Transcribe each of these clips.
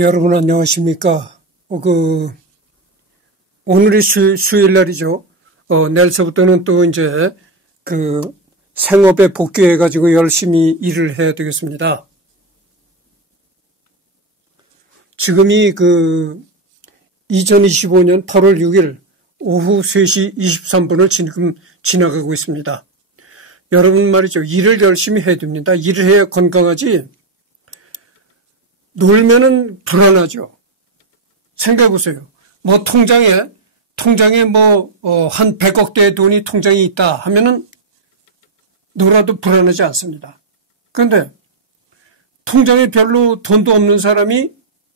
여러분 안녕하십니까? 오늘이 수요일 날이죠. 내일서부터는 또 이제 생업에 복귀해가지고 열심히 일을 해야 되겠습니다. 지금이 2025년 8월 6일 오후 3시 23분을 지금 지나가고 있습니다. 여러분 말이죠. 일을 열심히 해야 됩니다. 일을 해야 건강하지, 놀면은 불안하죠. 생각해보세요. 통장에 한 100억대의 돈이 통장에 있다 하면은 놀아도 불안하지 않습니다. 그런데 통장에 별로 돈도 없는 사람이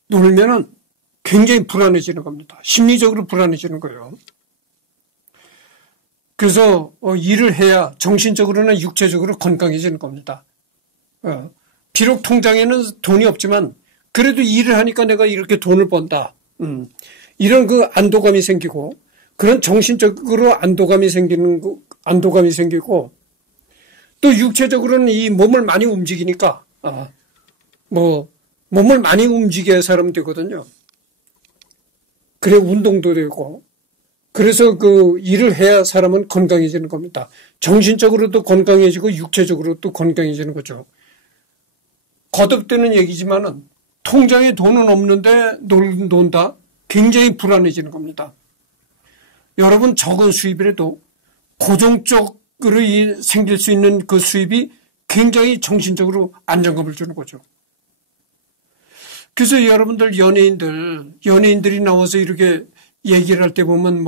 놀면은 굉장히 불안해지는 겁니다. 심리적으로 불안해지는 거예요. 그래서 일을 해야 정신적으로나 육체적으로 건강해지는 겁니다. 비록 통장에는 돈이 없지만 그래도 일을 하니까 내가 이렇게 돈을 번다. 이런 안도감이 생기고, 그런 정신적으로 안도감이 생기고, 또 육체적으로는 이 몸을 많이 움직이니까, 몸을 많이 움직여야 사람 되거든요. 그래, 운동도 되고, 그래서 일을 해야 사람은 건강해지는 겁니다. 정신적으로도 건강해지고, 육체적으로도 건강해지는 거죠. 거듭되는 얘기지만은, 통장에 돈은 없는데 논다? 굉장히 불안해지는 겁니다. 여러분 적은 수입이라도 고정적으로 생길 수 있는 그 수입이 굉장히 정신적으로 안정감을 주는 거죠. 그래서 여러분들 연예인들이 나와서 이렇게 얘기를 할 때 보면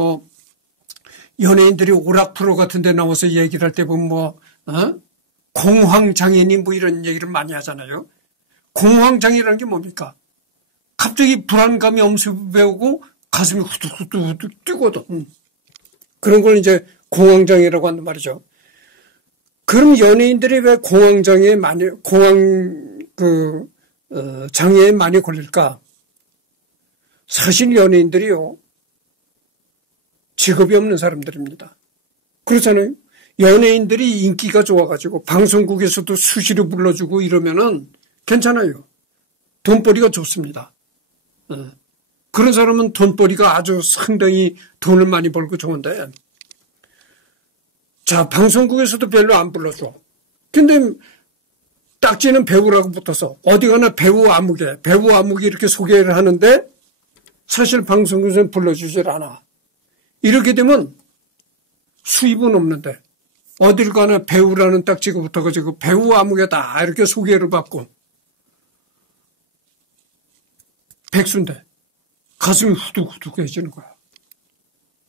연예인들이 오락 프로 같은 데 나와서 얘기를 할 때 보면 공황장애니 이런 얘기를 많이 하잖아요. 공황장애라는 게 뭡니까? 갑자기 불안감이 엄습해 오고 가슴이 후두후두 뛰거든. 그런 걸 이제 공황장애라고 한단 말이죠. 그럼 연예인들이 왜 장애에 많이 걸릴까? 사실 연예인들이요, 직업이 없는 사람들입니다. 그렇잖아요. 연예인들이 인기가 좋아가지고 방송국에서도 수시로 불러주고 이러면은 괜찮아요. 돈벌이가 좋습니다. 그런 사람은 돈벌이가 아주 상당히 돈을 많이 벌고 좋은데, 자, 방송국에서도 별로 안 불러줘. 근데 딱지는 배우라고 붙어서 어디 가나 배우 아무개 이렇게 소개를 하는데 사실 방송국에서는 불러주질 않아. 이렇게 되면 수입은 없는데 어딜 가나 배우라는 딱지가 붙어가지고 배우 아무개다 이렇게 소개를 받고 백수인데 가슴이 후두후두해지는 거야.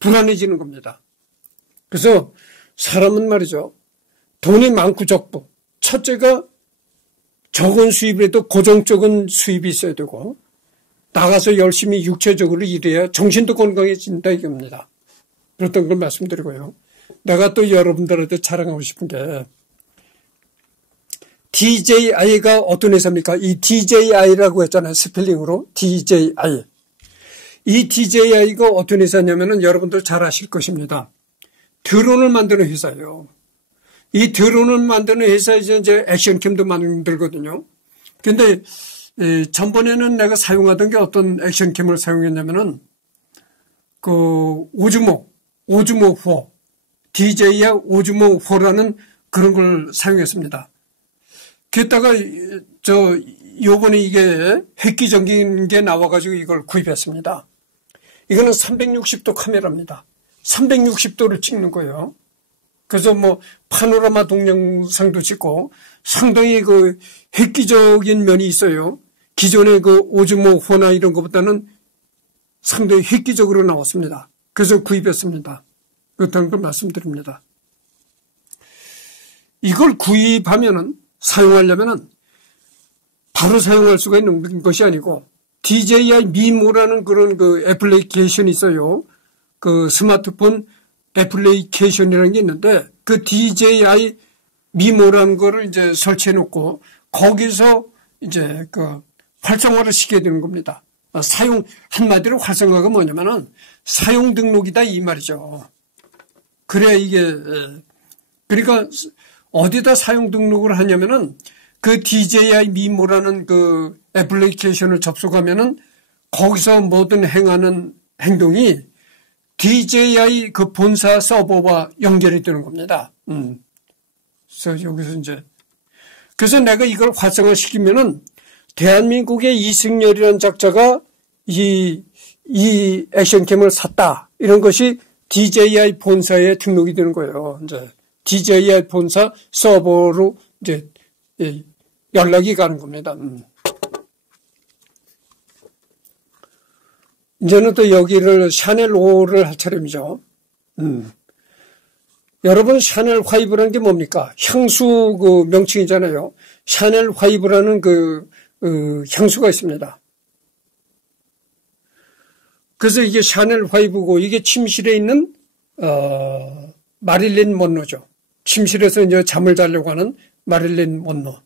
불안해지는 겁니다. 그래서 사람은 말이죠. 돈이 많고 적고, 첫째가 적은 수입에도 고정적인 수입이 있어야 되고, 나가서 열심히 육체적으로 일해야 정신도 건강해진다 이겁니다. 그렇던 걸 말씀드리고요. 내가 또 여러분들한테 자랑하고 싶은 게, DJI가 어떤 회사입니까? 이 DJI라고 했잖아요. 스펠링으로. DJI. 이 DJI가 어떤 회사냐면은 여러분들 잘 아실 것입니다. 드론을 만드는 회사예요. 이 드론을 만드는 회사에서 이제 액션캠도 만들거든요. 근데 전번에는 내가 사용하던 게 어떤 액션캠을 사용했냐면은 오즈모4, DJI 오즈모4라는 그런 걸 사용했습니다. 게다가 요번에 이게 획기적인 게 나와가지고 이걸 구입했습니다. 이거는 360도 카메라입니다. 360도를 찍는 거예요. 그래서 파노라마 동영상도 찍고 상당히 획기적인 면이 있어요. 기존의 오즈모4나 이런 것보다는 상당히 획기적으로 나왔습니다. 그래서 구입했습니다. 그렇다는 걸 말씀드립니다. 이걸 구입하면은 사용하려면은 바로 사용할 수가 있는 것이 아니고 DJI 미모라는 그런 애플리케이션이 있어요. 스마트폰 애플리케이션이라는 게 있는데 그 DJI 미모라는 거를 이제 설치해 놓고 거기서 이제 활성화를 시켜야 되는 겁니다. 한마디로 활성화가 뭐냐면은 사용 등록이다 이 말이죠. 그래야 이게, 그러니까 어디다 사용 등록을 하냐면은 그 DJI 미모라는 그 애플리케이션을 접속하면은 거기서 모든 행하는 행동이 DJI 그 본사 서버와 연결이 되는 겁니다. 그래서 여기서 이제 그래서 내가 이걸 활성화시키면은 대한민국의 이승열이라는 작자가 이 액션캠을 샀다. 이런 것이 DJI 본사에 등록이 되는 거예요. 이제 DJI 본사 서버로 이제 연락이 가는 겁니다. 이제는 또 여기를 샤넬 5를 할 차례이죠. 여러분 샤넬 화이브라는 게 뭡니까? 향수 그 명칭이잖아요. 샤넬 화이브라는 그 향수가 있습니다. 그래서 이게 샤넬 화이브고 이게 침실에 있는 마릴린 먼로죠. 침실에서 이제 잠을 자려고 하는 마릴린 먼로.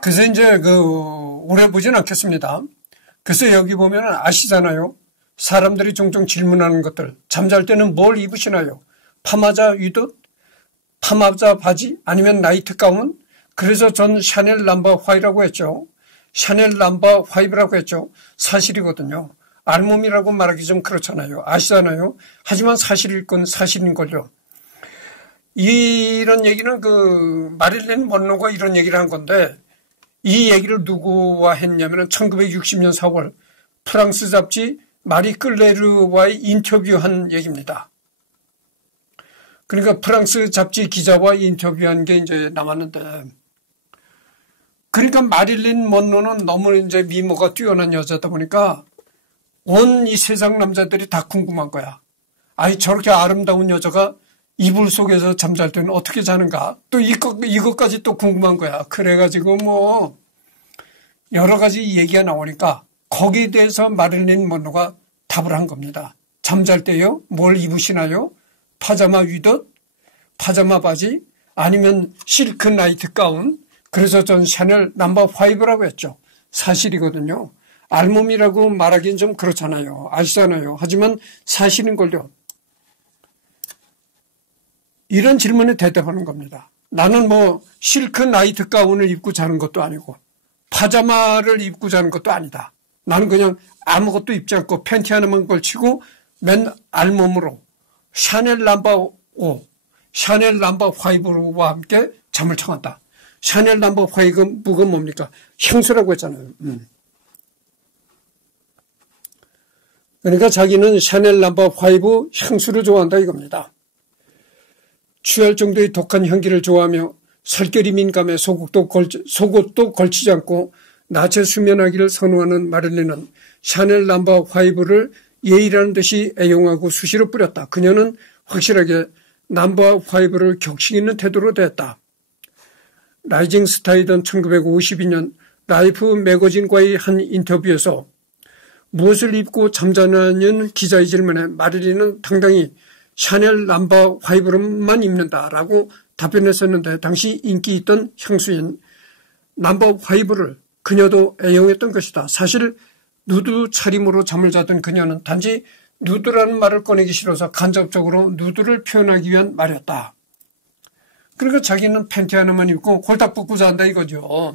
그래서 이제 오래 보진 않겠습니다. 그래서 여기 보면은 아시잖아요. 사람들이 종종 질문하는 것들. 잠잘 때는 뭘 입으시나요? 파마자 위옷? 파마자 바지? 아니면 나이트 가운? 그래서 전 샤넬 넘버 5라고 했죠. 샤넬 넘버 5라고 했죠. 사실이거든요. 알몸이라고 말하기 좀 그렇잖아요. 아시잖아요. 하지만 사실일 건 사실인걸요. 이런 얘기는 마릴린 먼로가 이런 얘기를 한 건데 이 얘기를 누구와 했냐면 1960년 4월 프랑스 잡지 마리 클레르와의 인터뷰한 얘기입니다. 그러니까 프랑스 잡지 기자와 인터뷰한 게 이제 남았는데 그러니까 마릴린 먼로는 너무 이제 미모가 뛰어난 여자다 보니까 온 이 세상 남자들이 다 궁금한 거야. 아니 저렇게 아름다운 여자가 이불 속에서 잠잘 때는 어떻게 자는가? 또 이것까지 또 궁금한 거야. 그래가지고 여러 가지 얘기가 나오니까 거기에 대해서 마릴린 먼로가 답을 한 겁니다. 잠잘 때요? 뭘 입으시나요? 파자마 위옷? 파자마 바지? 아니면 실크 나이트 가운? 그래서 전 샤넬 넘버 5라고 했죠. 사실이거든요. 알몸이라고 말하기는 좀 그렇잖아요. 아시잖아요. 하지만 사실인걸요. 이런 질문에 대답하는 겁니다. 나는 실크 나이트 가운을 입고 자는 것도 아니고 파자마를 입고 자는 것도 아니다. 나는 그냥 아무것도 입지 않고 팬티 하나만 걸치고 맨 알몸으로 샤넬 넘버 5, 샤넬 넘버 5와 함께 잠을 청한다. 샤넬 넘버 5가 뭡니까? 향수라고 했잖아요. 그러니까 자기는 샤넬 넘버 5 향수를 좋아한다 이겁니다. 취할 정도의 독한 향기를 좋아하며 설결이 민감해 속옷도 걸치지 않고 낮에 수면하기를 선호하는 마릴린은 샤넬 넘버 5를 예의라는 듯이 애용하고 수시로 뿌렸다. 그녀는 확실하게 넘버 5를 격식 있는 태도로 대했다. 라이징 스타이던 1952년 라이프 매거진과의 한 인터뷰에서 무엇을 입고 잠자느냐는 기자의 질문에 마릴린은 당당히 샤넬 넘버 5로만 입는다라고 답변했었는데 당시 인기 있던 향수인 넘버 5를 그녀도 애용했던 것이다. 사실 누드 차림으로 잠을 자던 그녀는 단지 누드라는 말을 꺼내기 싫어서 간접적으로 누드를 표현하기 위한 말이었다. 그러니까 자기는 팬티 하나만 입고 홀딱 벗고 잔다 이거죠.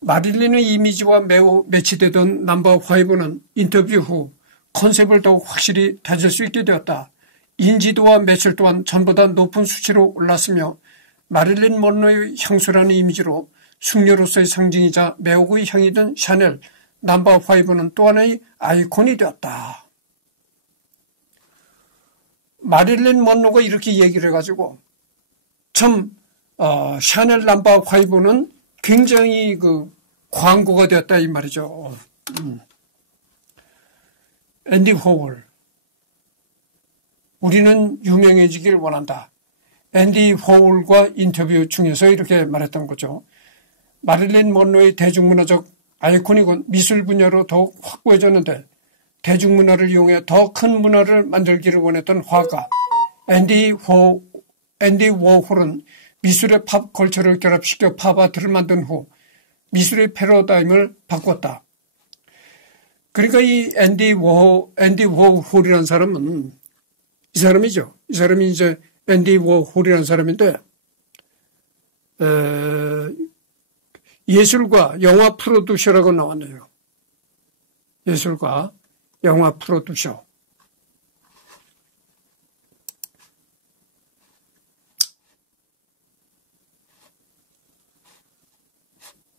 마릴린의 이미지와 매우 매치되던 넘버 5는 인터뷰 후 컨셉을 더욱 확실히 다질 수 있게 되었다. 인지도와 매출 또한 전보다 높은 수치로 올랐으며 마릴린 먼로의 향수라는 이미지로 숙녀로서의 상징이자 매혹의 향이던 샤넬 넘버 5는 또 하나의 아이콘이 되었다. 마릴린 먼로가 이렇게 얘기를 해가지고 참 샤넬 넘버 5는 굉장히 광고가 되었다 이 말이죠. 앤디 워홀. 우리는 유명해지길 원한다. 앤디 워홀과 인터뷰 중에서 이렇게 말했던 거죠. 마릴린 먼로의 대중문화적 아이콘이고 미술 분야로 더욱 확고해졌는데 대중문화를 이용해 더 큰 문화를 만들기를 원했던 화가 앤디 워홀은 미술의 팝 컬처를 결합시켜 팝 아트를 만든 후 미술의 패러다임을 바꿨다. 그러니까 이 앤디 워홀이라는 사람은 이 사람이죠. 이 사람이 이제 앤디 워홀이라는 사람인데 예술과 영화 프로듀서라고 나왔네요. 예술과 영화 프로듀서.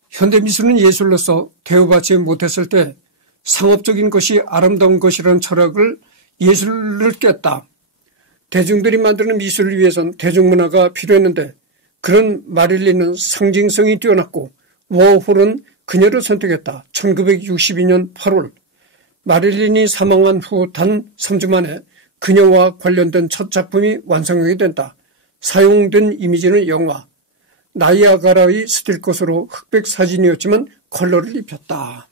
현대미술은 예술로서 대우받지 못했을 때 상업적인 것이 아름다운 것이라는 철학을 예술을 깼다. 대중들이 만드는 미술을 위해선 대중문화가 필요했는데 그런 마릴린은 상징성이 뛰어났고 워홀은 그녀를 선택했다. 1962년 8월 마릴린이 사망한 후 단 3주 만에 그녀와 관련된 첫 작품이 완성하게 된다. 사용된 이미지는 영화 나이아가라의 스틸컷으로 흑백 사진이었지만 컬러를 입혔다.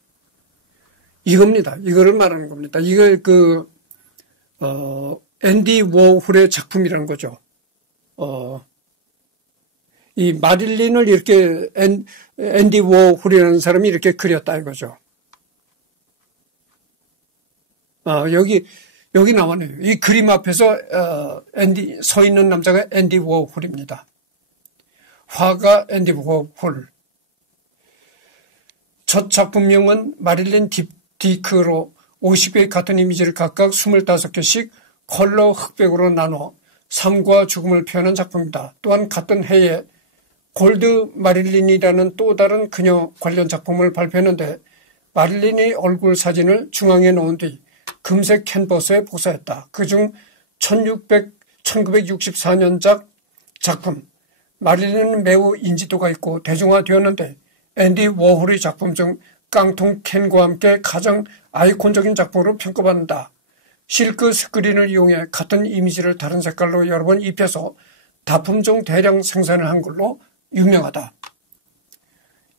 이겁니다. 이거를 말하는 겁니다. 이거 앤디 워홀의 작품이라는 거죠. 이 마릴린을 이렇게 앤디 워홀이라는 사람이 이렇게 그렸다 이거죠. 여기 나오네요. 이 그림 앞에서 서 있는 남자가 앤디 워홀입니다. 화가 앤디 워홀. 첫 작품명은 마릴린 딥디크로 50개의 같은 이미지를 각각 25개씩 컬러 흑백으로 나눠 삶과 죽음을 표현한 작품이다. 또한 같은 해에 골드 마릴린이라는 또 다른 그녀 관련 작품을 발표했는데 마릴린의 얼굴 사진을 중앙에 놓은 뒤 금색 캔버스에 복사했다. 그중 1964년작 작품 마릴린은 매우 인지도가 있고 대중화되었는데 앤디 워홀의 작품 중 깡통 캔과 함께 가장 아이콘적인 작품으로 평가받는다. 실크 스크린을 이용해 같은 이미지를 다른 색깔로 여러 번 입혀서 다품종 대량 생산을 한 걸로 유명하다.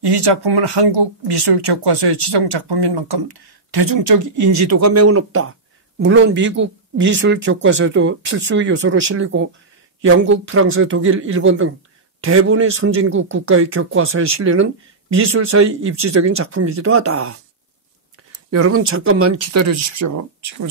이 작품은 한국 미술 교과서의 지정 작품인 만큼 대중적 인지도가 매우 높다. 물론 미국 미술 교과서도 필수 요소로 실리고 영국, 프랑스, 독일, 일본 등 대부분의 선진국 국가의 교과서에 실리는 미술사의 입지적인 작품이기도 하다. 여러분 잠깐만 기다려 주십시오. 지금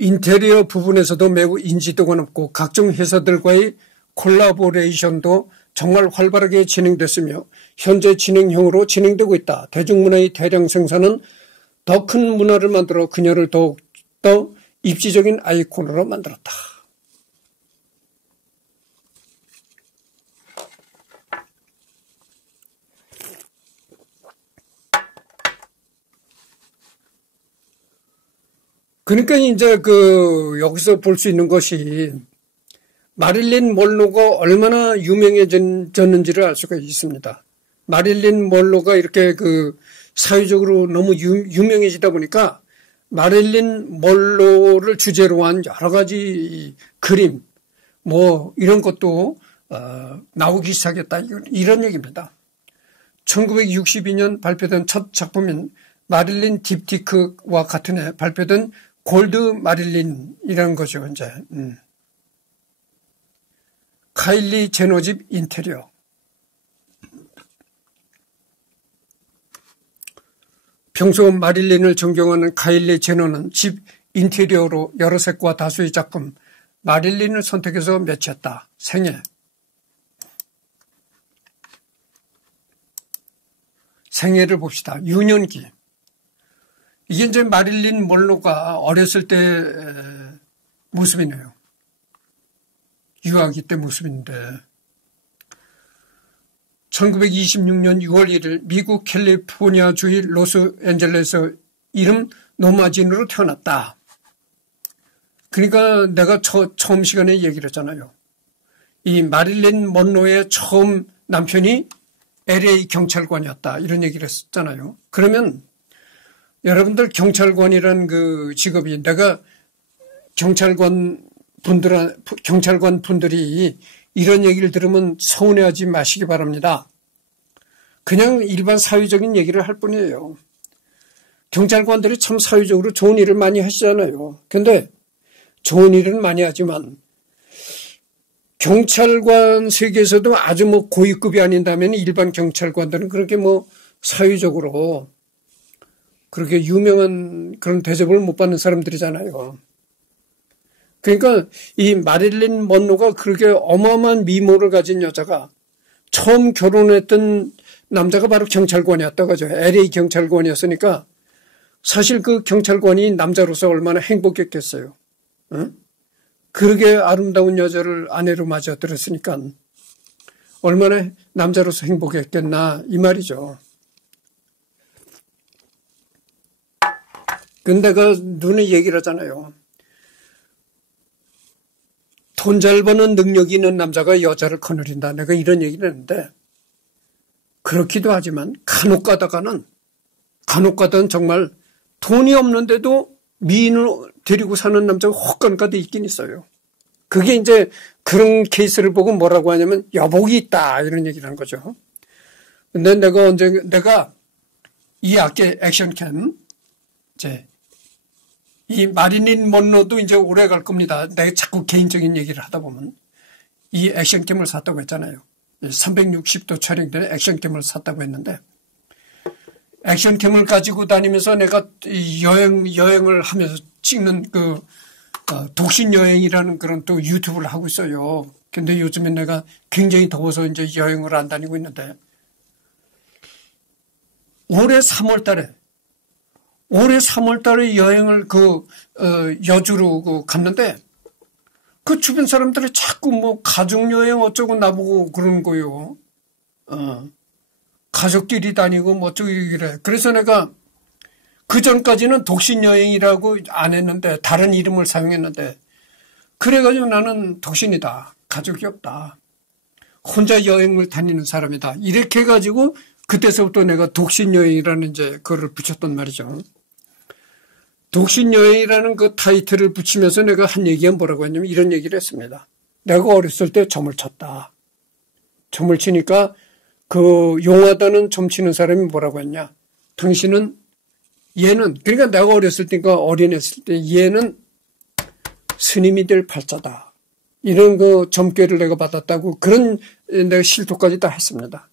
인테리어 부분에서도 매우 인지도가 높고 각종 회사들과의 콜라보레이션도 정말 활발하게 진행됐으며 현재 진행형으로 진행되고 있다. 대중문화의 대량 생산은 더 큰 문화를 만들어 그녀를 더욱더 입지적인 아이콘으로 만들었다. 그러니까 이제 여기서 볼 수 있는 것이 마릴린 먼로가 얼마나 유명해졌는지를 알 수가 있습니다. 마릴린 먼로가 이렇게 사회적으로 너무 유명해지다 보니까 마릴린 먼로를 주제로 한 여러 가지 그림, 이런 것도 나오기 시작했다. 이런 얘기입니다. 1962년 발표된 첫 작품인 마릴린 딥디크와 같은 해 발표된 골드 마릴린이라는 거죠, 이제. 카일리 제너 집 인테리어. 평소 마릴린을 존경하는 카일리 제너는 집 인테리어로 여러 색과 다수의 작품 마릴린을 선택해서 매치했다. 생애를 봅시다. 유년기. 이게 이제 마릴린 먼로가 어렸을 때 모습이네요. 유아기 때 모습인데 1926년 6월 1일 미국 캘리포니아주의 로스앤젤레스 이름 노마진으로 태어났다. 그러니까 내가 처음 시간에 얘기를 했잖아요. 이 마릴린 먼로의 처음 남편이 LA 경찰관이었다. 이런 얘기를 했었잖아요. 그러면 여러분들 경찰관이라는 그 직업이 내가 경찰관 분들이 이런 얘기를 들으면 서운해하지 마시기 바랍니다. 그냥 일반 사회적인 얘기를 할 뿐이에요. 경찰관들이 참 사회적으로 좋은 일을 많이 하시잖아요. 근데 좋은 일은 많이 하지만 경찰관 세계에서도 아주 뭐 고위급이 아닌다면 일반 경찰관들은 그렇게 뭐 사회적으로 그렇게 유명한 그런 대접을 못 받는 사람들이잖아요. 그러니까 이 마릴린 먼로가 그렇게 어마어마한 미모를 가진 여자가 처음 결혼했던 남자가 바로 경찰관이었다고 하죠. LA 경찰관이었으니까 사실 그 경찰관이 남자로서 얼마나 행복했겠어요. 응? 그렇게 아름다운 여자를 아내로 맞아들였으니까 얼마나 남자로서 행복했겠나 이 말이죠. 근데 그 눈에 얘기를 하잖아요. 돈 잘 버는 능력이 있는 남자가 여자를 거느린다. 내가 이런 얘기를 했는데 그렇기도 하지만 간혹 가다가는 정말 돈이 없는데도 미인을 데리고 사는 남자가 혹간가도 있긴 있어요. 그게 이제 그런 케이스를 보고 뭐라고 하냐면 여복이 있다 이런 얘기를 하는 거죠. 근데 내가 이 악기 액션캠 이 마릴린 먼로도 이제 오래 갈 겁니다. 내가 자꾸 개인적인 얘기를 하다 보면 이 액션캠을 샀다고 했잖아요. 360도 촬영되는 액션캠을 샀다고 했는데 액션캠을 가지고 다니면서 내가 여행을 하면서 찍는 그 독신 여행이라는 그런 또 유튜브를 하고 있어요. 근데 요즘에 내가 굉장히 더워서 이제 여행을 안 다니고 있는데 올해 3월 달에 여행을 여주로 갔는데 그 주변 사람들이 자꾸 뭐 가족여행 어쩌고 나보고 그러는 거예요. 가족끼리 다니고 뭐 어쩌고 그래. 그래서 내가 그 전까지는 독신여행이라고 안 했는데 다른 이름을 사용했는데 그래가지고 나는 독신이다. 가족이 없다. 혼자 여행을 다니는 사람이다. 이렇게 해가지고 그때서부터 내가 독신여행이라는 이제 그거를 붙였단 말이죠. 독신여행이라는 그 타이틀을 붙이면서 내가 한 얘기가 뭐라고 했냐면 이런 얘기를 했습니다. 내가 어렸을 때 점을 쳤다. 점을 치니까 그 용하다는 점 치는 사람이 뭐라고 했냐. 얘는 그러니까 내가 어렸을 때니까 어린애였을 때 얘는 스님이 될 팔자다. 이런 그 점괘를 내가 받았다고 그런 내가 실토까지 다 했습니다.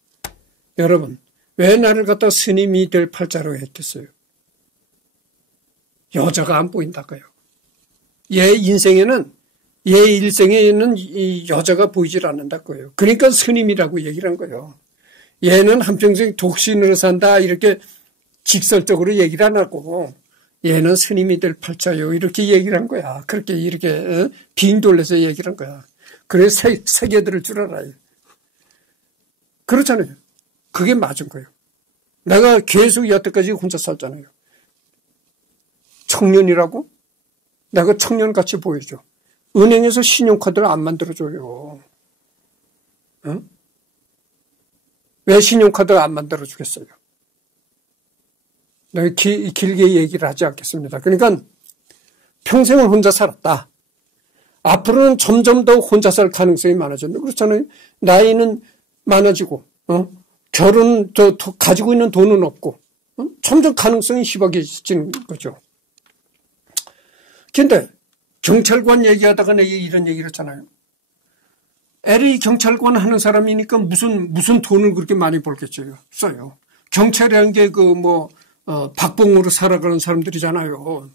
여러분 왜 나를 갖다 스님이 될 팔자로 했겠어요? 여자가 안 보인다고요. 얘 일생에는 이 여자가 보이질 않는다고요. 그러니까 스님이라고 얘기를 한 거예요. 얘는 한평생 독신으로 산다 이렇게 직설적으로 얘기를 안 하고 얘는 스님이 될 팔자요 이렇게 얘기를 한 거야. 그렇게 이렇게 빙 돌려서 얘기를 한 거야. 그래서 새겨들을 줄 알아요. 그렇잖아요. 그게 맞은 거예요. 내가 계속 여태까지 혼자 살잖아요. 청년이라고? 내가 청년같이 보여줘. 은행에서 신용카드를 안 만들어줘요. 응? 왜 신용카드를 안 만들어주겠어요? 내가 길게 얘기를 하지 않겠습니다. 그러니까 평생을 혼자 살았다. 앞으로는 점점 더 혼자 살 가능성이 많아졌는데 그렇잖아요. 나이는 많아지고 결혼 가지고 있는 돈은 없고 점점 가능성이 희박해지는 거죠. 근데 경찰관 얘기하다가 내가 이런 얘기를 했잖아요. LA 경찰관 하는 사람이니까 무슨 돈을 그렇게 많이 벌겠어요. 써요. 경찰이라는 게 박봉으로 살아가는 사람들이잖아요.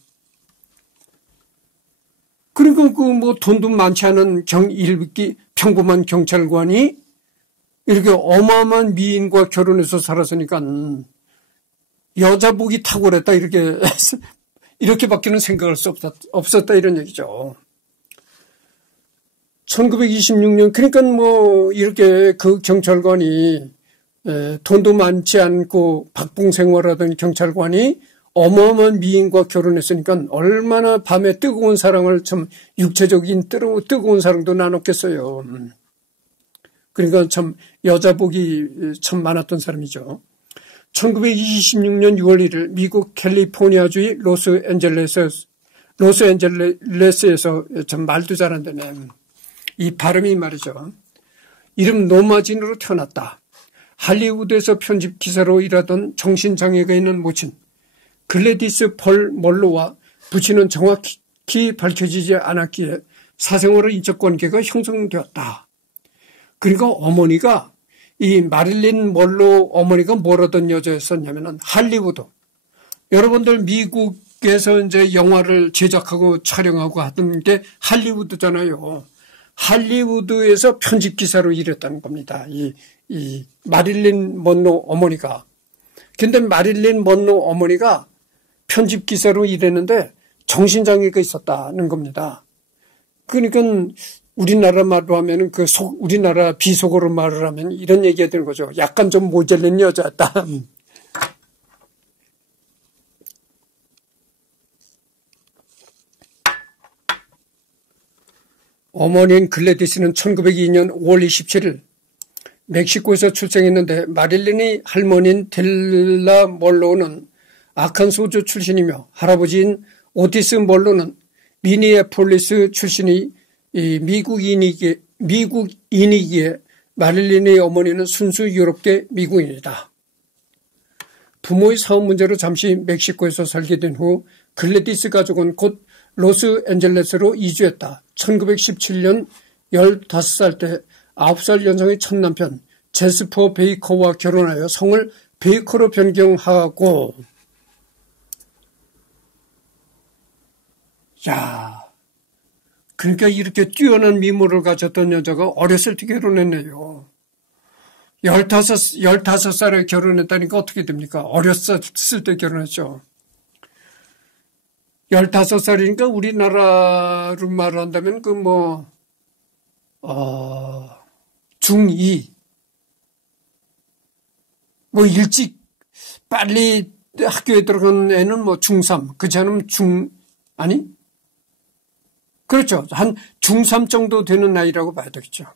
그러니까 돈도 많지 않은 평범한 경찰관이 이렇게 어마어마한 미인과 결혼해서 살았으니까 여자복이 탁월했다 이렇게밖에는 생각할 수 없었다 이런 얘기죠. 1926년 그러니까 뭐 이렇게 그 경찰관이 돈도 많지 않고 박봉생활하던 경찰관이 어마어마한 미인과 결혼했으니까 얼마나 밤에 뜨거운 사랑을 참 육체적인 뜨거운 사랑도 나눴겠어요. 그러니까 참 여자복이 참 많았던 사람이죠. 1926년 6월 1일 미국 캘리포니아주의 로스앤젤레스에서 참 말도 잘한다네. 이 발음이 말이죠. 이름 노마진으로 태어났다. 할리우드에서 편집 기사로 일하던 정신장애가 있는 모친 글래디스 펄 멀로와 부친은 정확히 밝혀지지 않았기에 사생활의 인적 관계가 형성되었다. 그리고 어머니가 이 마릴린 멀로 어머니가 뭘 하던 여자였었냐면은 할리우드. 여러분들 미국에서 이제 영화를 제작하고 촬영하고 하던 게 할리우드잖아요. 할리우드에서 편집 기사로 일했다는 겁니다. 이 마릴린 먼로 어머니가. 근데 마릴린 먼로 어머니가 편집 기사로 일했는데 정신장애가 있었다는 겁니다. 그러니까 우리나라 말로 하면은 우리나라 비속어로 말을 하면 이런 얘기가 되는 거죠. 약간 좀 모자란 여자였다. 어머니인 글래디스는 1902년 5월 27일 멕시코에서 출생했는데 마릴린의 할머니인 델라 멀로는 아칸소주 출신이며 할아버지인 오티스 멀로는 미니애폴리스 출신이 미국인이기에 마릴린의 어머니는 순수 유럽계 미국인이다. 부모의 사업 문제로 잠시 멕시코에서 살게 된 후 글래디스 가족은 곧 로스앤젤레스로 이주했다. 1917년 15살 때 9살 연상의 첫 남편 제스퍼 베이커와 결혼하여 성을 베이커로 변경하고 그러니까 이렇게 뛰어난 미모를 가졌던 여자가 어렸을 때 결혼했네요. 15살에 결혼했다니까 어떻게 됩니까? 어렸을 때 결혼했죠. 15살이니까 우리나라로 말한다면 중2. 일찍 빨리 학교에 들어간 애는 중3. 그렇지 않으면 그렇죠. 한 중3 정도 되는 나이라고 봐야 되겠죠.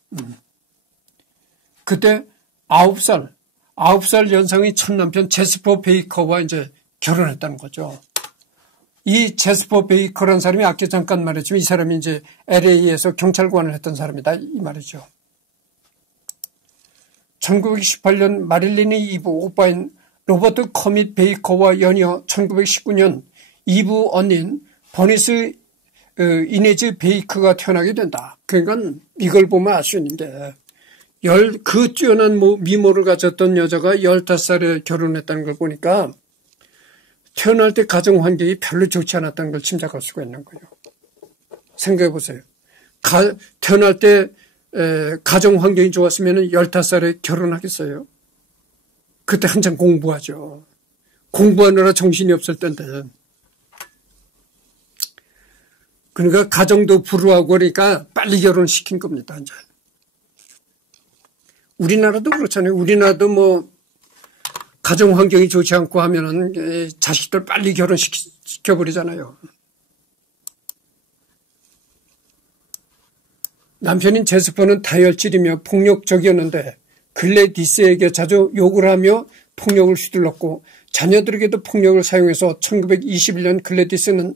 그때 9살 연상의 첫 남편 제스퍼 베이커와 이제 결혼했다는 거죠. 이 제스퍼 베이커라는 사람이 아까 잠깐 말했지만 이 사람이 이제 LA에서 경찰관을 했던 사람이다 이 말이죠. 1918년 마릴린의 이부 오빠인 로버트 커밋 베이커와 연이어 1919년 이부 언니인 버니스 이네즈 베이커가 태어나게 된다. 그러니까 이걸 보면 알 수 있는 게 그 뛰어난 미모를 가졌던 여자가 15살에 결혼했다는 걸 보니까 태어날 때 가정 환경이 별로 좋지 않았다는 걸 짐작할 수가 있는 거예요. 생각해 보세요. 태어날 때 가정 환경이 좋았으면 15살에 결혼하겠어요? 그때 한참 공부하죠. 공부하느라 정신이 없을 때인데. 그러니까 가정도 불우하고 그러니까 빨리 결혼시킨 겁니다. 이제. 우리나라도 그렇잖아요. 우리나라도 가정 환경이 좋지 않고 하면은 자식들 빨리 결혼시켜버리잖아요. 남편인 제스퍼는 다혈질이며 폭력적이었는데 글래디스에게 자주 욕을 하며 폭력을 휘둘렀고 자녀들에게도 폭력을 사용해서 1921년 글래디스는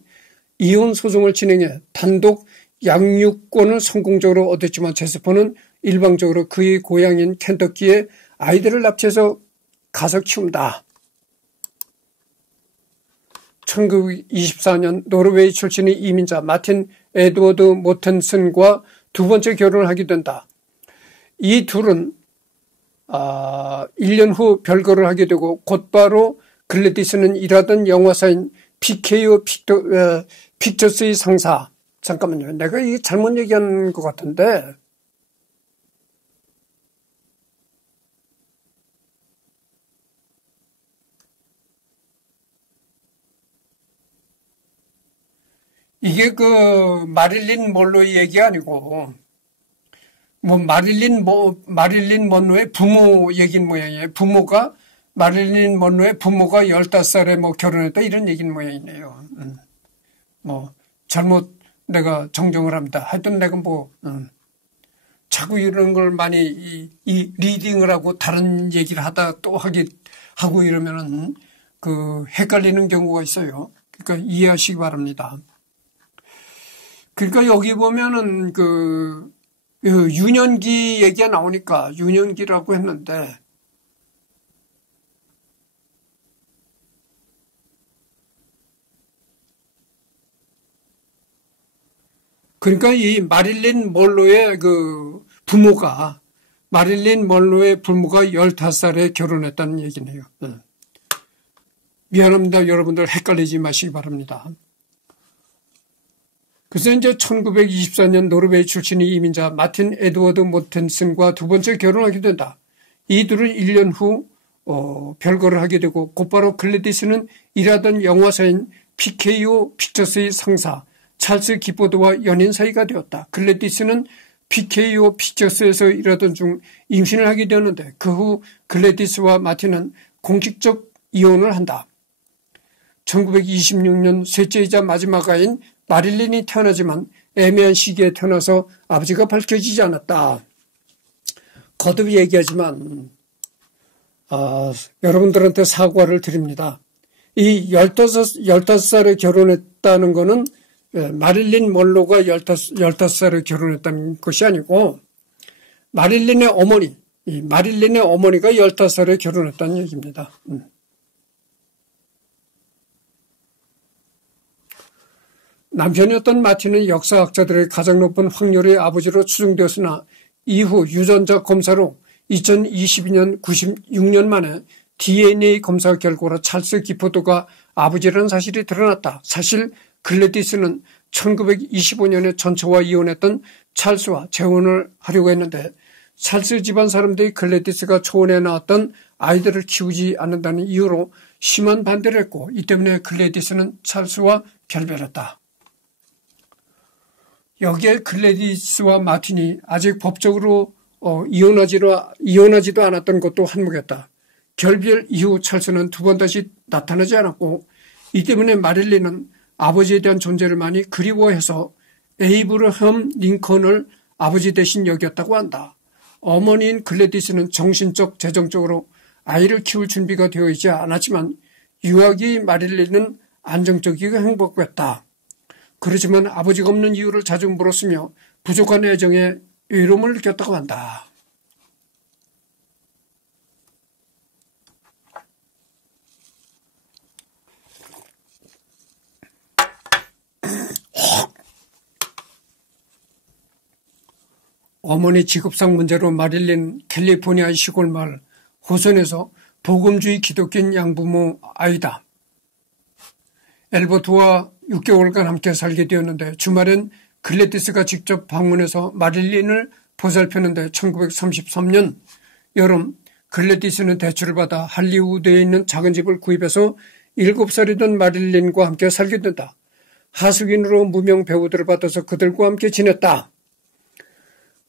이혼 소송을 진행해 단독 양육권을 성공적으로 얻었지만 제스퍼는 일방적으로 그의 고향인 켄터키에 아이들을 납치해서 가서 키운다. 1924년 노르웨이 출신의 이민자 마틴 에드워드 모텐슨과 두 번째 결혼을 하게 된다. 이 둘은 1년 후 별거를 하게 되고 곧바로 글래디스는 일하던 영화사인 PKO 픽처스의 상사. 잠깐만요. 내가 이게 잘못 얘기한 것 같은데. 이게 그 마릴린 먼로의 얘기 아니고 뭐 마릴린 먼로의 부모 얘기인 모양이에요. 마릴린 먼로의 부모가 15살에 뭐 결혼했다 이런 얘기인 모양이네요. 뭐 잘못 내가 정정을 합니다. 하여튼 내가 뭐 자꾸 이런 걸 많이 이 리딩을 하고 다른 얘기를 하다 또 하고 이러면은 그 헷갈리는 경우가 있어요. 그러니까 이해하시기 바랍니다. 그러니까 여기 보면은 그 유년기 얘기가 나오니까 유년기라고 했는데 그러니까 이 마릴린 먼로의 부모가 15살에 결혼했다는 얘기네요. 미안합니다. 여러분들 헷갈리지 마시기 바랍니다. 그래서 이제 1924년 노르웨이 출신의 이민자 마틴 에드워드 모텐슨과 두 번째 결혼하게 된다. 이 둘은 1년 후 별거를 하게 되고 곧바로 글래디스는 일하던 영화사인 PKO 픽처스의 상사 찰스 기포드와 연인 사이가 되었다. 글래디스는 PKO 픽처스에서 일하던 중 임신을 하게 되었는데 그 후 글래디스와 마틴은 공식적 이혼을 한다. 1926년 셋째이자 마지막 아이인 마릴린이 태어나지만 애매한 시기에 태어나서 아버지가 밝혀지지 않았다. 거듭 얘기하지만 여러분들한테 사과를 드립니다. 이 15살에 결혼했다는 거는 마릴린 먼로가 15살에 결혼했다는 것이 아니고 마릴린의 어머니가 15살에 결혼했다는 얘기입니다. 남편이었던 마틴은 역사학자들의 가장 높은 확률의 아버지로 추정되었으나 이후 유전자 검사로 2022년 96년 만에 DNA 검사 결과로 찰스 기포드가 아버지라는 사실이 드러났다. 사실 글래디스는 1925년에 전처와 이혼했던 찰스와 재혼을 하려고 했는데 찰스 집안 사람들이 글래디스가 초원에 낳았던 아이들을 키우지 않는다는 이유로 심한 반대를 했고 이 때문에 글래디스는 찰스와 결별했다. 여기에 글래디스와 마틴이 아직 법적으로 이혼하지도 않았던 것도 한몫했다. 결별 이후 찰스는 두 번 다시 나타나지 않았고 이 때문에 마릴린은 아버지에 대한 존재를 많이 그리워해서 에이브러함 링컨을 아버지 대신 여겼다고 한다. 어머니인 글래디스는 정신적, 재정적으로 아이를 키울 준비가 되어 있지 않았지만 유아기 마릴린은 안정적이고 행복했다. 그렇지만 아버지가 없는 이유를 자주 물었으며 부족한 애정에 외로움을 느꼈다고 한다. 어머니 직업상 문제로 마릴린 캘리포니아 시골 마을 호선에서 복음주의 기독교인 양부모 아이다. 엘버트와 6개월간 함께 살게 되었는데 주말엔 글래디스가 직접 방문해서 마릴린을 보살폈는데 1933년 여름 글래디스는 대출을 받아 할리우드에 있는 작은 집을 구입해서 7살이던 마릴린과 함께 살게 된다. 하숙인으로 무명 배우들을 받아서 그들과 함께 지냈다.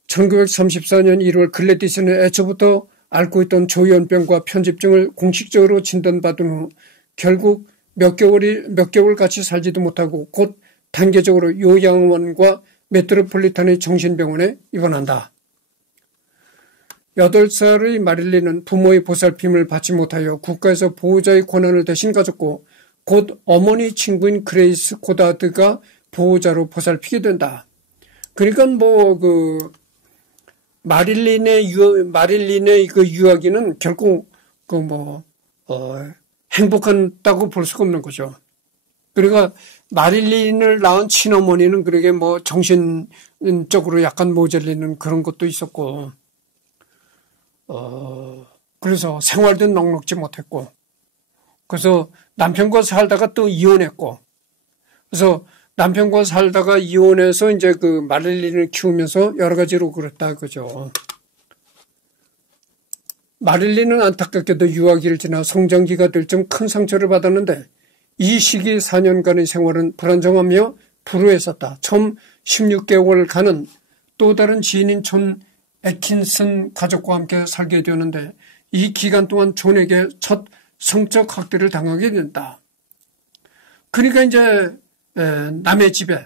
1934년 1월 글래디스는 애초부터 앓고 있던 조현병과 편집증을 공식적으로 진단받은 후 결국 몇 개월 같이 살지도 못하고 곧 단계적으로 요양원과 메트로폴리탄의 정신병원에 입원한다. 8살의 마릴린은 부모의 보살핌을 받지 못하여 국가에서 보호자의 권한을 대신 가졌고 곧 어머니 친구인 그레이스 고다드가 보호자로 보살피게 된다. 그러니까 마릴린의 그 유아기는 결국 행복하다고 볼 수가 없는 거죠. 그러니까 마릴린을 낳은 친어머니는 그러게 정신적으로 약간 모자리는 그런 것도 있었고, 그래서 생활도 넉넉지 못했고, 그래서 남편과 살다가 또 이혼했고, 그래서 남편과 살다가 이혼해서 이제 그 마릴린을 키우면서 여러 가지로 그랬다 그죠. 마릴린은 안타깝게도 유아기를 지나 성장기가 될 점 큰 상처를 받았는데 이 시기 4년간의 생활은 불안정하며 불우했었다. 처음 16개월 가는 또 다른 지인인 존 애킨슨 가족과 함께 살게 되었는데 이 기간 동안 존에게 첫 성적 학대를 당하게 된다. 그러니까 이제 남의 집에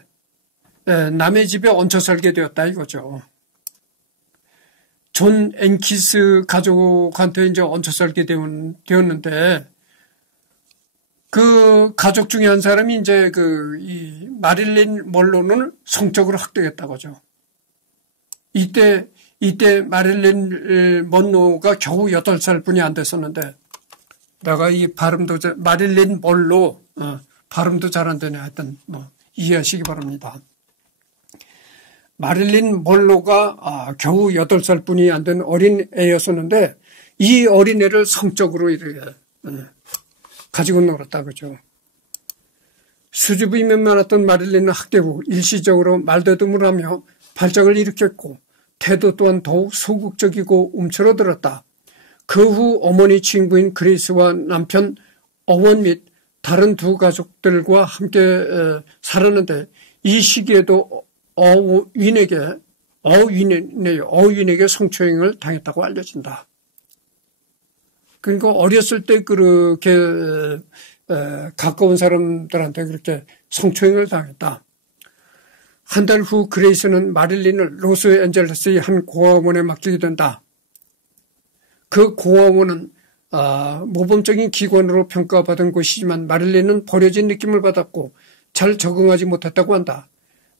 얹혀 살게 되었다 이거죠. 존 앤키스 가족한테 이제 얹혀 살게 되었는데 그 가족 중에 한 사람이 이제 이 마릴린 먼로를 성적으로 학대했다고죠. 이때 마릴린 먼로가 겨우 8살 뿐이 안 됐었는데 내가 이 발음도 마릴린 먼로 발음도 잘 안 되네. 하여튼 이해하시기 바랍니다. 마릴린 먼로가 겨우 8살 뿐이 안 된 어린 애였었는데 이 어린 애를 성적으로 이렇게 가지고 놀았다 그죠. 수줍음이 많았던 마릴린은 학대 후 일시적으로 말대듬을 하며 발작을 일으켰고 태도 또한 더욱 소극적이고 움츠러들었다. 그 후 어머니 친구인 그레이스와 남편 어원 및 다른 두 가족들과 함께 살았는데 이 시기에도 어윈에게 성추행을 당했다고 알려진다. 그러니까 어렸을 때 그렇게 가까운 사람들한테 그렇게 성추행을 당했다. 한 달 후 그레이스는 마릴린을 로스앤젤레스의 한 고아원에 맡기게 된다. 그 고아원은 모범적인 기관으로 평가받은 곳이지만 마릴린은 버려진 느낌을 받았고 잘 적응하지 못했다고 한다.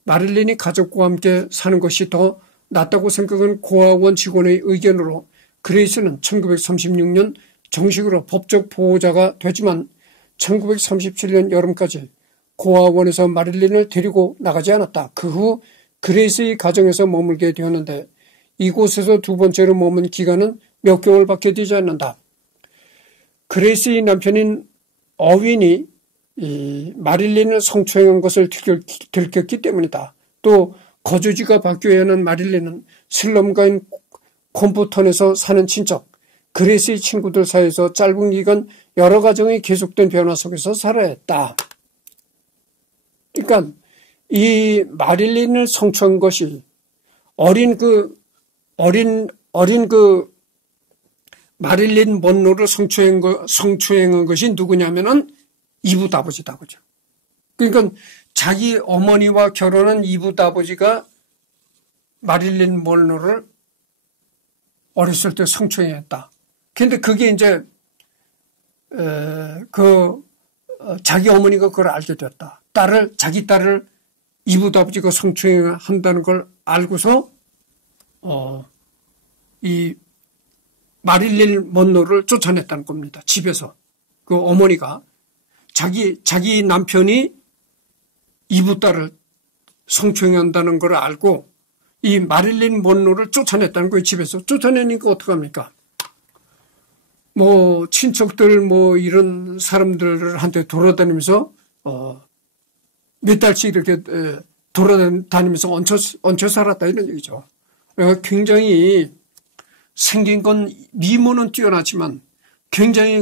마릴린이 가족과 함께 사는 것이 더 낫다고 생각한 고아원 직원의 의견으로 그레이스는 1936년 정식으로 법적 보호자가 되지만 1937년 여름까지 고아원에서 마릴린을 데리고 나가지 않았다. 그 후 그레이스의 가정에서 머물게 되었는데 이곳에서 두 번째로 머문 기간은 몇 개월밖에 되지 않는다. 그레이스의 남편인 어윈이 마릴린을 성추행한 것을 들켰기 때문이다. 또 거주지가 바뀌어야 하는 마릴린은 슬럼가인 콤프턴에서 사는 친척, 그레이스의 친구들 사이에서 짧은 기간 여러 가정의 계속된 변화 속에서 살아야 했다. 그러니까 이 마릴린을 성추한 것이 어린 마릴린 먼로를 성추행한 것이 누구냐면은 이붓 아버지다 그죠. 그러니까 자기 어머니와 결혼한 이붓 아버지가 마릴린 먼로를 어렸을 때 성추행했다. 근데 그게 이제 자기 어머니가 그걸 알게 됐다. 자기 딸을 이붓 아버지가 성추행한다는 걸 알고서 이 마릴린 먼로를 쫓아냈다는 겁니다. 집에서 그 어머니가 자기 남편이 이붓 딸을 성추행한다는 걸 알고 이 마릴린 먼로를 쫓아냈다는 거예요. 집에서 쫓아내니까 어떡합니까? 친척들 이런 사람들한테 돌아다니면서 몇 달씩 이렇게 돌아다니면서 얹혀 살았다 이런 얘기죠. 굉장히 생긴 건 미모는 뛰어나지만 굉장히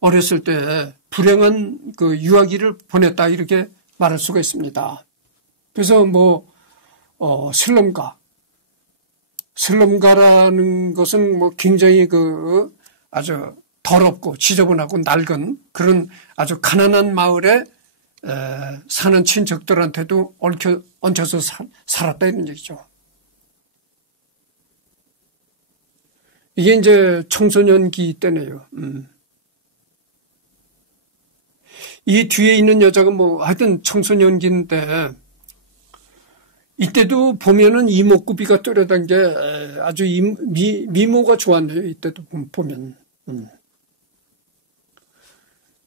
어렸을 때 불행한 유아기를 보냈다 이렇게 말할 수가 있습니다. 그래서 슬럼가라는 것은 굉장히 아주 더럽고 지저분하고 낡은 그런 아주 가난한 마을에 사는 친척들한테도 얹혀서 살았다 이런 얘기죠. 이게 이제 청소년기 때네요. 이 뒤에 있는 여자가 하여튼 청소년기인데 이때도 보면은 이목구비가 또렷한 게 아주 미모가 좋았네요. 이때도 보면.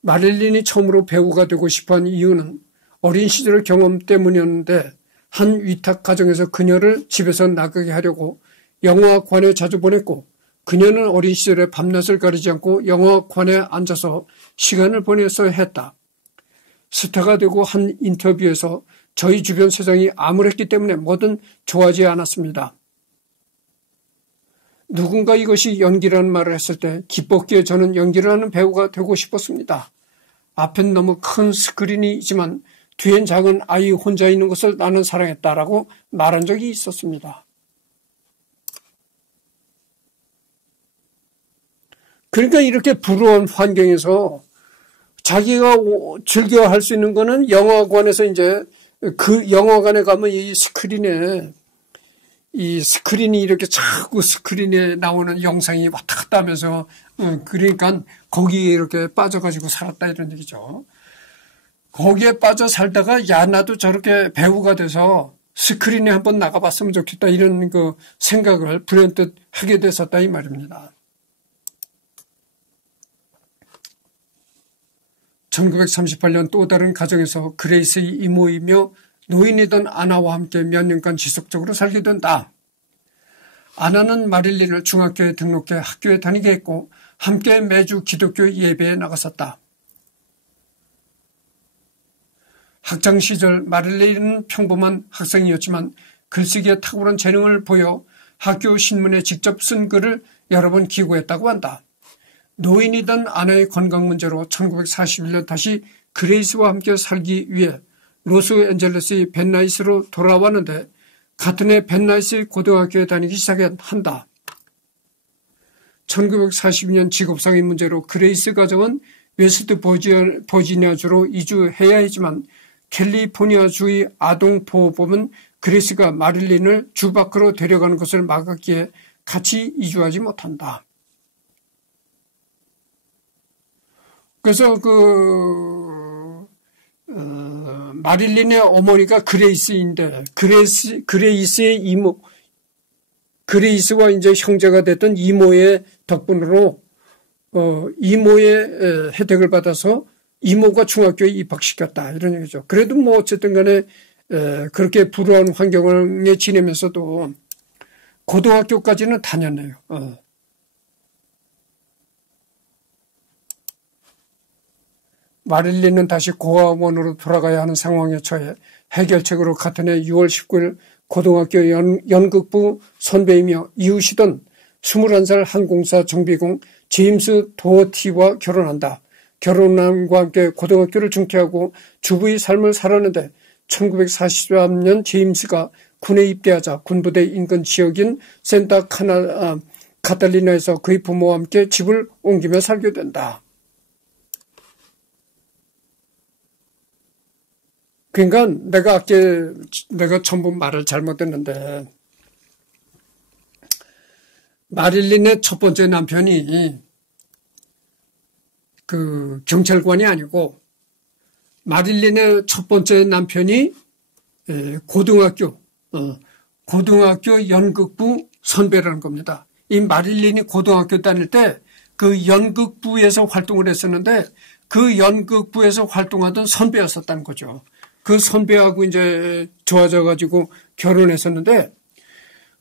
마릴린이 처음으로 배우가 되고 싶어한 이유는 어린 시절 경험 때문이었는데 한 위탁 가정에서 그녀를 집에서 나가게 하려고 영화관에 자주 보냈고 그녀는 어린 시절에 밤낮을 가리지 않고 영화관에 앉아서 시간을 보내서 했다. 스타가 되고 한 인터뷰에서 저희 주변 세상이 암울했기 때문에 뭐든 좋아하지 않았습니다. 누군가 이것이 연기라는 말을 했을 때 기뻤기에 저는 연기를 하는 배우가 되고 싶었습니다. 앞엔 너무 큰 스크린이 있지만 뒤엔 작은 아이 혼자 있는 것을 나는 사랑했다라고 말한 적이 있었습니다. 그러니까 이렇게 불우한 환경에서 자기가 즐겨할 수 있는 거는 영화관에서 이제 그 영화관에 가면 이 스크린이 이렇게 자꾸 스크린에 나오는 영상이 왔다 갔다 하면서 그러니까 거기에 이렇게 빠져가지고 살았다 이런 얘기죠. 거기에 빠져 살다가 야 나도 저렇게 배우가 돼서 스크린에 한번 나가봤으면 좋겠다 이런 그 생각을 불현듯 하게 됐었다 이 말입니다. 1938년 또 다른 가정에서 그레이스의 이모이며 노인이던 아나와 함께 몇 년간 지속적으로 살게 된다. 아나는 마릴린을 중학교에 등록해 학교에 다니게 했고 함께 매주 기독교 예배에 나갔었다. 학창 시절 마릴린은 평범한 학생이었지만 글쓰기에 탁월한 재능을 보여 학교 신문에 직접 쓴 글을 여러 번 기고했다고 한다. 노인이던 아내의 건강 문제로 1941년 다시 그레이스와 함께 살기 위해 로스앤젤레스의 벤나이스로 돌아왔는데 같은 해 벤나이스 고등학교에 다니기 시작한다. 1942년 직업상의 문제로 그레이스 가정은 웨스트 버지니아주로 이주해야 했지만 캘리포니아주의 아동보호법은 그레이스가 마릴린을 주 밖으로 데려가는 것을 막았기에 같이 이주하지 못한다. 그래서 마릴린의 어머니가 그레이스인데 그레이스의 이모, 그레이스와 이제 형제가 됐던 이모의 덕분으로 이모의 혜택을 받아서 이모가 중학교에 입학시켰다 이런 얘기죠. 그래도 뭐 어쨌든 간에 그렇게 불우한 환경에 지내면서도 고등학교까지는 다녔네요. 마릴린은 다시 고아원으로 돌아가야 하는 상황에 처해 해결책으로 같은 해 6월 19일 고등학교 연극부 선배이며 이웃이던 21살 항공사 정비공 제임스 도어티와 결혼한다. 결혼함과 함께 고등학교를 중퇴하고 주부의 삶을 살았는데 1943년 제임스가 군에 입대하자 군부대 인근 지역인 센타 카탈리나에서 그의 부모와 함께 집을 옮기며 살게 된다. 그러니까 내가 전부 말을 잘못했는데 마릴린의 첫 번째 남편이 그 경찰관이 아니고 마릴린의 첫 번째 남편이 고등학교 연극부 선배라는 겁니다. 이 마릴린이 고등학교 다닐 때 그 연극부에서 활동을 했었는데 그 연극부에서 활동하던 선배였었다는 거죠. 그 선배하고 이제 좋아져가지고 결혼했었는데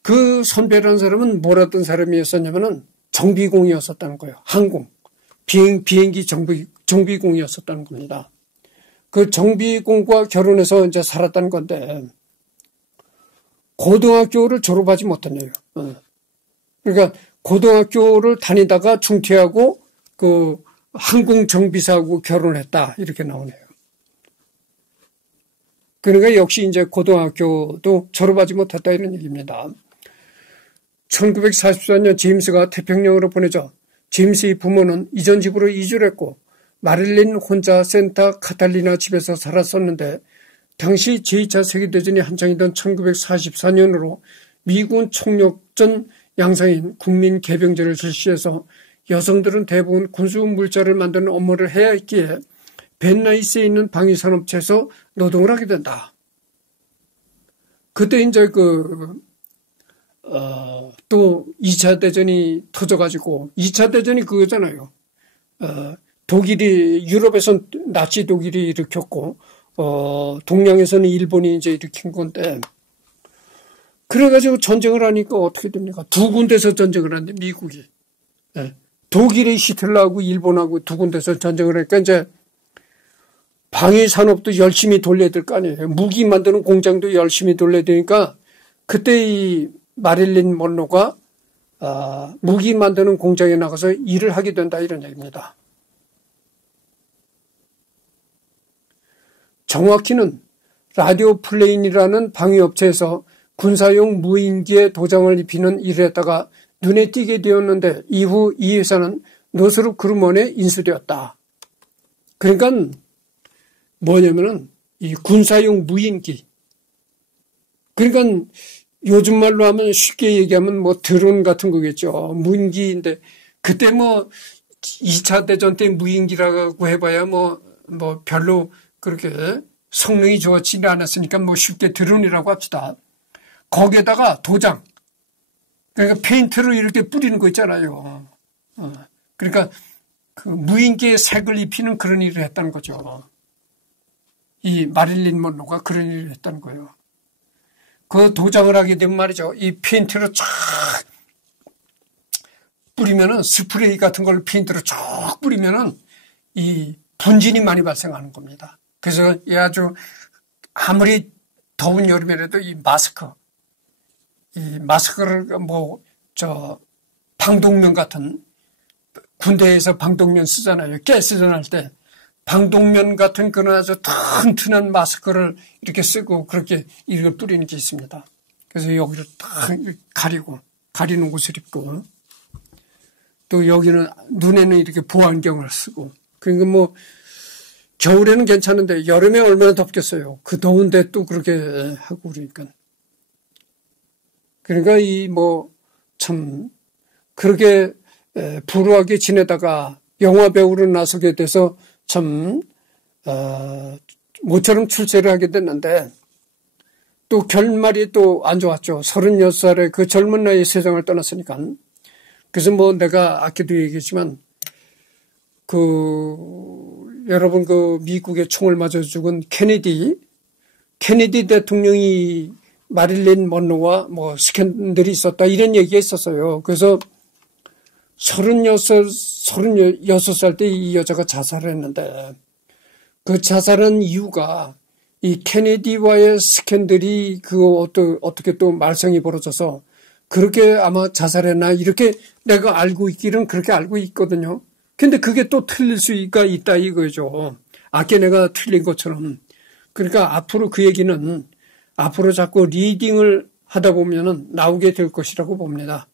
그 선배라는 사람은 뭐라던 사람이었었냐면은 정비공이었었다는 거예요. 항공. 비행기 정비공이었었다는 겁니다. 그 정비공과 결혼해서 이제 살았다는 건데 고등학교를 졸업하지 못했네요. 그러니까 고등학교를 다니다가 중퇴하고 그 항공 정비사하고 결혼했다 이렇게 나오네요. 그러니까 역시 이제 고등학교도 졸업하지 못했다 이런 얘기입니다. 1944년 제임스가 태평양으로 보내져 제임스의 부모는 이전 집으로 이주를 했고 마릴린 혼자 센타 카탈리나 집에서 살았었는데 당시 제2차 세계대전이 한창이던 1944년으로 미군 총력전 양상인 국민개병제를 실시해서 여성들은 대부분 군수 물자를 만드는 업무를 해야 했기에 벤나이스에 있는 방위산업체에서 노동을 하게 된다. 그때 이제 또 2차 대전이 터져가지고 2차 대전이 그거잖아요. 유럽에선 나치 독일이 일으켰고 동양에서는 일본이 이제 일으킨 건데 그래가지고 전쟁을 하니까 어떻게 됩니까? 두 군데서 전쟁을 하는데 미국이 독일이 히틀러하고 일본하고 두 군데서 전쟁을 하니까 이제 방위 산업도 열심히 돌려야 될 거 아니에요. 무기 만드는 공장도 열심히 돌려야 되니까 그때 이 마릴린 먼로가 무기 만드는 공장에 나가서 일을 하게 된다 이런 얘기입니다. 정확히는 라디오 플레인이라는 방위업체에서 군사용 무인기에 도장을 입히는 일을 했다가 눈에 띄게 되었는데 이후 이 회사는 노스룹 그루먼에 인수되었다. 그러니까 뭐냐면은 이 군사용 무인기. 그러니까 요즘 말로 하면 쉽게 얘기하면 뭐 드론 같은 거겠죠. 무인기인데 그때 뭐 2차 대전 때 무인기라고 해봐야 뭐 별로 그렇게 성능이 좋지는 않았으니까 뭐 쉽게 드론이라고 합시다. 거기에다가 도장. 그러니까 페인트를 이렇게 뿌리는 거 있잖아요. 그러니까 그 무인기에 색을 입히는 그런 일을 했다는 거죠. 이 마릴린 먼로가 그런 일을 했다는 거예요. 그 도장을 하게 되면 말이죠. 이 페인트를 쫙 뿌리면은 스프레이 같은 걸 페인트로 쫙 뿌리면은 이 분진이 많이 발생하는 겁니다. 그래서 이 아주 아무리 더운 여름에라도 이 마스크를 방독면 같은 군대에서 방독면 쓰잖아요. 가스전 할 때 방독면 같은 그런 아주 튼튼한 마스크를 이렇게 쓰고 그렇게 이걸 뿌리는 게 있습니다. 그래서 여기를 딱 가리는 옷을 입고 또 여기는 눈에는 이렇게 보안경을 쓰고 그러니까 뭐 겨울에는 괜찮은데 여름에 얼마나 덥겠어요. 그 더운데 또 그렇게 하고 그러니까 이 참 그렇게 불우하게 지내다가 영화 배우로 나서게 돼서 참 모처럼 출세를 하게 됐는데 또 결말이 또 안 좋았죠. 36살의 그 젊은 나이에 세상을 떠났으니까. 그래서 뭐 내가 아까도 얘기했지만 여러분 미국의 총을 맞아 죽은 케네디 대통령이 마릴린 먼로와 스캔들이 있었다 이런 얘기가 있었어요. 그래서 36살 때 이 여자가 자살을 했는데 그 자살한 이유가 이 케네디와의 스캔들이 어떻게 또 말썽이 벌어져서 그렇게 아마 자살했나 이렇게 내가 알고 있기는 그렇게 알고 있거든요. 근데 그게 또 틀릴 수가 있다 이거죠. 아까 내가 틀린 것처럼. 그러니까 앞으로 그 얘기는 앞으로 자꾸 리딩을 하다 보면은 나오게 될 것이라고 봅니다.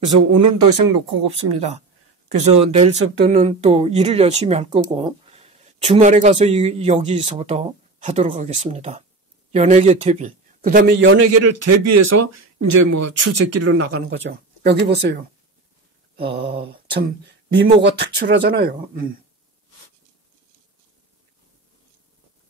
그래서 오늘은 더 이상 놓고 없습니다. 그래서 내일서부터는 또 일을 열심히 할 거고 주말에 가서 여기서부터 하도록 하겠습니다. 연예계 데뷔. 그 다음에 연예계를 데뷔해서 이제 출세길로 나가는 거죠. 여기 보세요. 참 미모가 특출하잖아요.